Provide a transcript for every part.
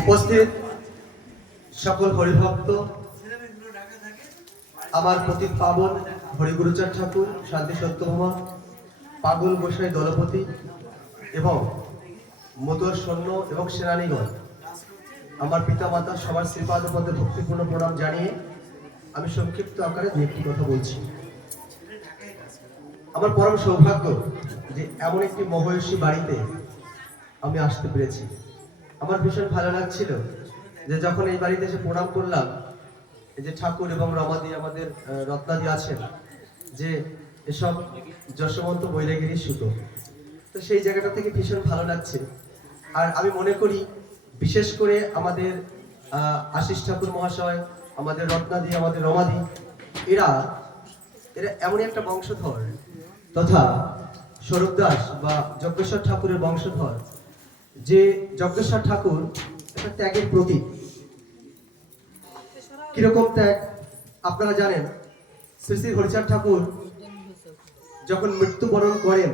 উপস্থিত সকল হরিভক্ত, আমার প্রতি পাবন হরিগুরুচাঁদ ঠাকুর, শান্তি সত্যভামা, পাগল গোসাই দলপতি এবং মতুয়া সৈন্য এবং সেনানীগণ, আমার পিতা মাতা সবার শ্রীপাদ পদে ভক্তিপূর্ণ প্রণাম জানিয়ে আমি সংক্ষিপ্ত আকারে দু একটি কথা বলছি। আমার পরম সৌভাগ্য যে এমন একটি মহর্ষি বাড়িতে আমি আসতে পেরেছি। আমার ভীষণ ভালো লাগছিল যে যখন এই বাড়িতে এসে প্রণাম করলাম, এই যে ঠাকুর এবং রমাদি আমাদের রত্নাদি আছেন, যে এসব যশবন্ত বৈরাগিরি সুতো, তো সেই জায়গাটা থেকে ভীষণ ভালো লাগছে। আর আমি মনে করি বিশেষ করে আমাদের আশিস ঠাকুর মহাশয়, আমাদের রত্নাদি, আমাদের রমাদি, এরা এমন একটা বংশধর তথা স্বরূপ দাস বা যজ্ঞেশ্বর ঠাকুরের বংশধর, যে যজ্ঞেশ্বর ঠাকুর একটা ত্যাগের প্রতীক। কিরকম ত্যাগ আপনারা জানেন, শ্রী শ্রী হরিচাঁদ ঠাকুর যখন মৃত্যুবরণ করেন,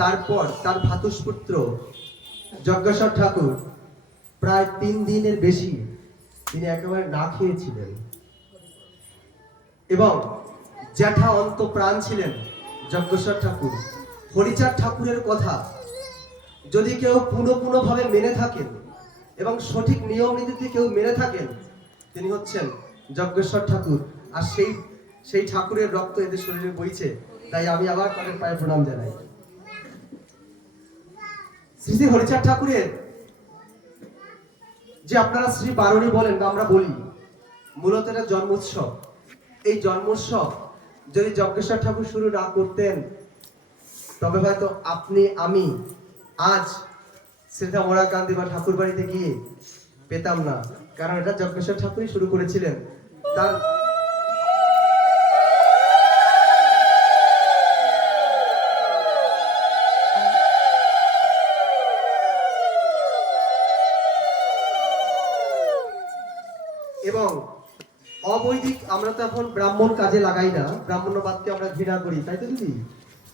তারপর তার ভ্রাতুষ্পুত্র যজ্ঞেশ্বর ঠাকুর প্রায় 3 দিনের বেশি তিনি একেবারে না খেয়েছিলেন এবং জ্যাঠা অন্ত প্রাণ ছিলেন যজ্ঞেশ্বর ঠাকুর। হরিচাঁদ ঠাকুরের কথা যদি কেউ পুনঃভাবে মেনে থাকেন এবং সঠিক নিয়ম নীতিতে কেউ মেনে থাকেন, তিনি হচ্ছেন যজ্ঞেশ্বর ঠাকুর। আর সেই ঠাকুরের রক্ত এদের শরীরে বইছে, তাই আমি আবার তাদের পায়ে প্রণাম জানাই। শ্রী শ্রী হরিচাঁদ ঠাকুরের যে আপনারা শ্রী বারণী বলেন বা আমরা বলি, মূলত এটা জন্মোৎসব। এই জন্মোৎসব যদি যজ্ঞেশ্বর ঠাকুর শুরু না করতেন, তবে হয়তো আপনি আমি আজ সেটা মোড়াকান্দি বা ঠাকুর বাড়িতে গিয়ে পেতাম না, কারণ এটা যজ্ঞেশ্বর ঠাকুরই শুরু করেছিলেন। তার এবং অবৈদিক, আমরা তো এখন ব্রাহ্মণ কাজে লাগাই না, ব্রাহ্মণ্যবাদকে আমরা ঘৃণা করি, তাই তো দিদি?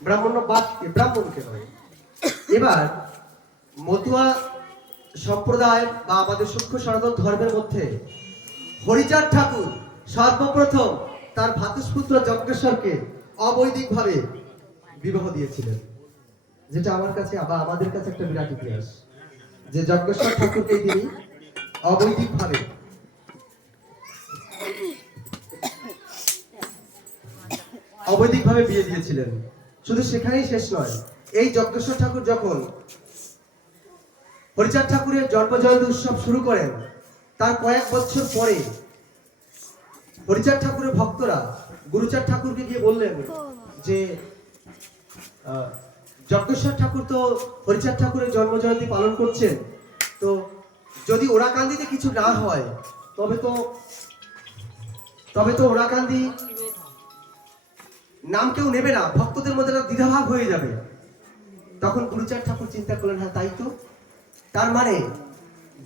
ব্রাহ্মণ্যবাদকে, ব্রাহ্মণকে নয়। এবার মতুয়া সম্প্রদায় বা আমাদের সূক্ষ্ম সনাতন ধর্মের মধ্যে হরিচাঁদ ঠাকুর সর্বপ্রথম তার ভ্রাতুষ্পুত্র যজ্ঞেশ্বরকে অবৈদিকভাবে বিবাহ দিয়েছিলেন, যেটা আমার কাছে বা আমাদের কাছে একটা বিরাট ইতিহাস, যে যজ্ঞেশ্বর ঠাকুরকে তিনি অবৈদিকভাবে বিয়ে দিয়েছিলেন। শুধু সেখানেই শেষ নয়, এই যজ্ঞেশ্বর ঠাকুর যখন হরিচাঁদ ঠাকুরের জন্মজয়ন্তী উৎসব শুরু করেন, তার কয়েক বছর পরে হরিচাঁদ ঠাকুরের ভক্তরা গুরুচাঁদ ঠাকুরকে গিয়ে বললেন যে যজ্ঞেশ্বর ঠাকুর তো হরিচাঁদ ঠাকুরের জন্মজয়ন্তী পালন করছেন, তো যদি ওরাকান্দিতে কিছু না হয় তবে তো ওরাকান্দি নাম কেউ নেবে না, ভক্তদের মধ্যে দ্বিধাভাব হয়ে যাবে। তখন গুরুচাঁদ ঠাকুর চিন্তা করলেন, হ্যাঁ তাই তো, তার মানে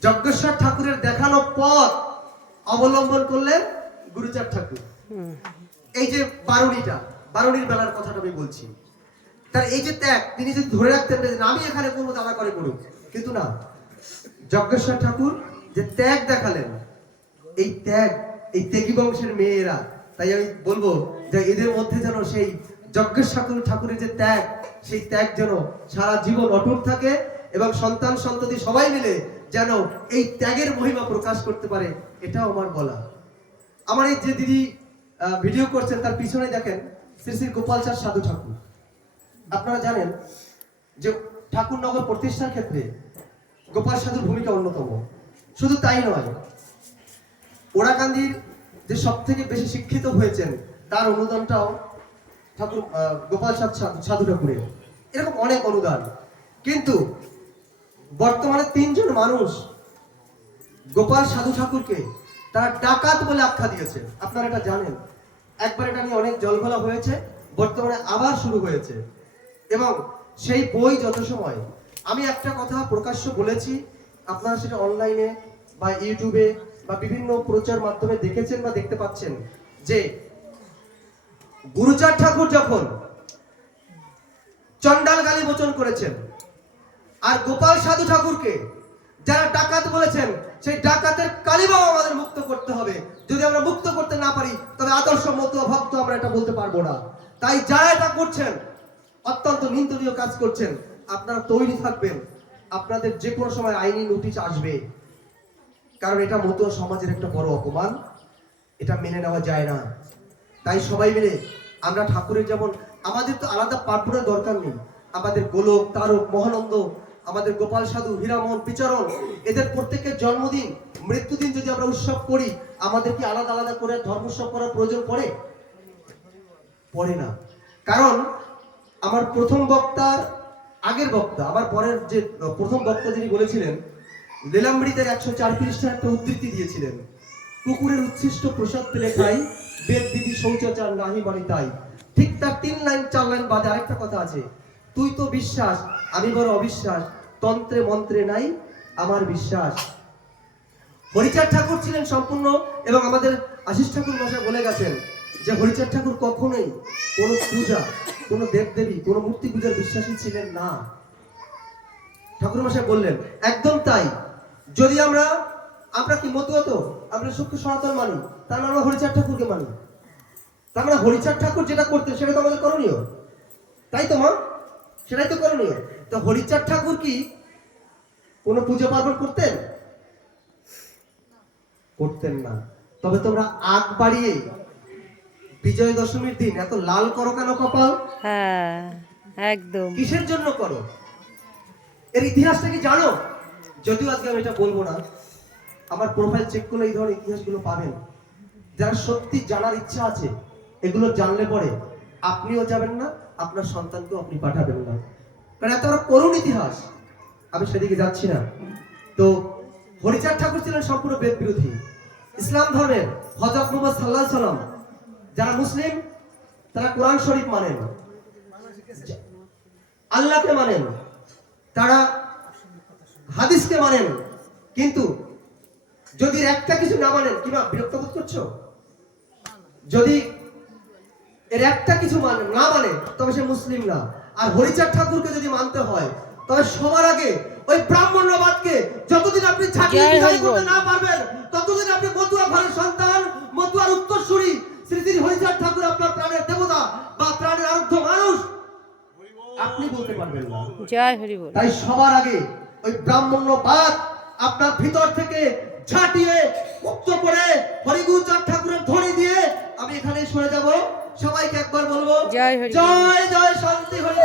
যজ্ঞেশ্বর ঠাকুরের দেখানো পথ অবলম্বন করলেন গুরুচাঁদ ঠাকুর। এই যে বারুণীর বেলার কথাটা আমি বলছি, তার এই যে ত্যাগ, তিনি যদি ধরে রাখতেন যে আমি এখানে করবো, তারা করে করুক, কিন্তু না, যজ্ঞেশ্বর ঠাকুর যে ত্যাগ দেখালেন, এই ত্যাগী বংশের মেয়েরা, তাই আমি বলবো যে এদের মধ্যে যেন সেই যজ্ঞেশ্বর ঠাকুরের যে ত্যাগ, সেই ত্যাগ যেন সারা জীবন অটুট থাকে এবং সন্তান সন্ততি সবাই মিলে যেন এই ত্যাগের মহিমা প্রকাশ করতে পারে, এটাও আমার বলা। আমার এই যে দিদি ভিডিও করছেন, তার পিছনে দেখেন শ্রী শ্রী গোপালচাঁদ সাধু ঠাকুর। আপনারা জানেন যে ঠাকুরনগর প্রতিষ্ঠার ক্ষেত্রে গোপাল সাধুর ভূমিকা অন্যতম। শুধু তাই নয়, ওরাকান্দির যে সব থেকে বেশি শিক্ষিত হয়েছেন, তার অনুদানটাও ঠাকুর গোপাল সাধু ঠাকুরের। এরকম অনেক অনুদান, কিন্তু বর্তমানে 3 জন মানুষ গোপাল সাধু ঠাকুরকে তারা ডাকাত বলে আখ্যা দিয়েছে। আপনারা এটা জানেন, একবার এটা নিয়ে অনেক জলঘোলা হয়েছে, বর্তমানে আবার শুরু হয়েছে। এবং সেই বই যত সময় আমি একটা কথা প্রকাশ্য বলেছি, আপনারা সেটা অনলাইনে বা ইউটিউবে বা বিভিন্ন প্রচার মাধ্যমে দেখেছেন বা দেখতে পাচ্ছেন, যে গুরুচাঁদ ঠাকুর যখন চণ্ডাল গালি মোচন করেছেন, আর গোপাল সাধু ঠাকুরকে যারা ডাকাত বলেছেন, সেই ডাকাতের কালিমাও আমাদের মুক্ত করতে হবে। যদি আমরা মুক্ত করতে না পারি, তবে আদর্শ মতুয়া ভক্ত আমরা এটা বলতে পারবো না। তাই যারা এটা করছেন, অত্যন্ত নিন্দনীয় কাজ করছেন, আপনারা তৈরি থাকবেন, আপনাদের যে কোনো সময় আইনি নোটিশ আসবে। কারণ এটা মতুয়া সমাজের একটা বড় অপমান, এটা মেনে নেওয়া যায় না। তাই সবাই মিলে আমরা ঠাকুরের, যেমন আমাদের তো আলাদা পার্বণের দরকার নেই, আমাদের গোলক, তারক, মহানন্দ, আমাদের গোপাল সাধু, হীরামন, বিচারণ, এদের প্রত্যেকের জন্মদিন, মৃত্যুদিন যদি আমরা উৎসব করি, আমাদের কি আলাদা আলাদা করে ধর্মোৎসব করার প্রয়োজন পড়ে? পড়ে না। কারণ আমার প্রথম বক্তার আগের বক্তা, আমার পরের যে প্রথম বক্তা যিনি বলেছিলেন, লীলামৃতের 104 পৃষ্ঠার একটা উদ্ধৃতি দিয়েছিলেন, কুকুরের উচ্ছিষ্ট প্রসাদ পেলে খাই, বেদ বিধি শৌচাচার নাহি মানি তাই। ঠিক তার 3 লাইন 4 লাইন বাদে আরেকটা কথা আছে, তুই তো বিশ্বাস আমি বড় অবিশ্বাস, তন্ত্রে মন্ত্রে নাই আমার বিশ্বাস। হরিচাঁদ ঠাকুর ছিলেন সম্পূর্ণ, এবং আমাদের আশিস ঠাকুর মশাই বলে গেছেন যে হরিচাঁদ ঠাকুর কখনোই কোনো পূজা, কোনো দেবদেবী, কোনো মূর্তি পূজার বিশ্বাসী ছিলেন না। ঠাকুর মশাই বললেন একদম তাই। যদি আমরা কি মতুয়া, তো আমরা সূক্ষ্ম সনাতন মানি, তার মানে আমরা হরিচাঁদ ঠাকুরকে মানি। তার মানে হরিচাঁদ ঠাকুর যেটা করতেন সেটা তো আমাদের করণীয়, তাই তো মা? সেটাই তো করণীয়। তো হরিচাঁদ ঠাকুর কি কোনো পূজা পার্বণ করতেন? করতেন না। তবে তোমরা আগ বাড়িয়ে বিজয় দশমীর দিন এত লাল করো কেন কপাল? হ্যাঁ, একদম। কিসের জন্য করো? এর ইতিহাসটা কি জানো? যদিও আজকে আমি এটা বলবো না, আমার প্রোফাইল চেক করলে এই ধরনের ইতিহাসগুলো পাবেন। যারা সত্যি জানার ইচ্ছা আছে, এগুলো জানলে পরে আপনিও যাবেন না, আপনার সন্তানকেও আপনি পাঠাবেন না, কারণ এত বড় করুণ ইতিহাস। আমি সেদিকে যাচ্ছি না। তো হরিচাঁদ ঠাকুর ছিলেন সম্পূর্ণ বেদ বিরোধী। ইসলাম ধর্মের হযরত মুহাম্মদ সাল্লাল্লাহু আলাইহি সাল্লাম, যারা মুসলিম তারা কোরআন শরীফ মানেন, আল্লাহকে মানেন, তারা হাদিসকে মানেন। কিন্তু যদি একটা কিছু না মানেন, কিংবা বিরক্ত বোধ করছো, যদি এর একটা কিছু না মানে, তবে সে মুসলিম না। আর হরিচাঁদ ঠাকুরকে যদি মানতে হয়, তবে সবার আগে ওই ব্রাহ্মণ্যবাদকে যতদিন আপনি ছাড়িয়ে বিদায় করতে না পারবেন, ততদিন আপনি মতুয়া ঘরের সন্তান, মতুয়ার উত্তরসূরি শ্রী শ্রী হরিচাঁদ ঠাকুর আপনার প্রাণের দেবতা বা প্রাণের আরাধ্য মানুষ আপনি বলতে পারবেন না। জয় হরি বল। তাই সবার আগে ওই ব্রাহ্মণ্যবাদ আপনার ভিতর থেকে ঝাঁটিয়ে মুক্ত করে হরিগুরুচাঁদ ঠাকুরের ধ্বনি দিয়ে আমি এখানে সরে যাব। সবাইকে একবার বলবো জয় হরি বল। জয় জয় শান্তি হরি।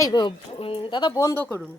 এই দাদা বন্ধ করুন।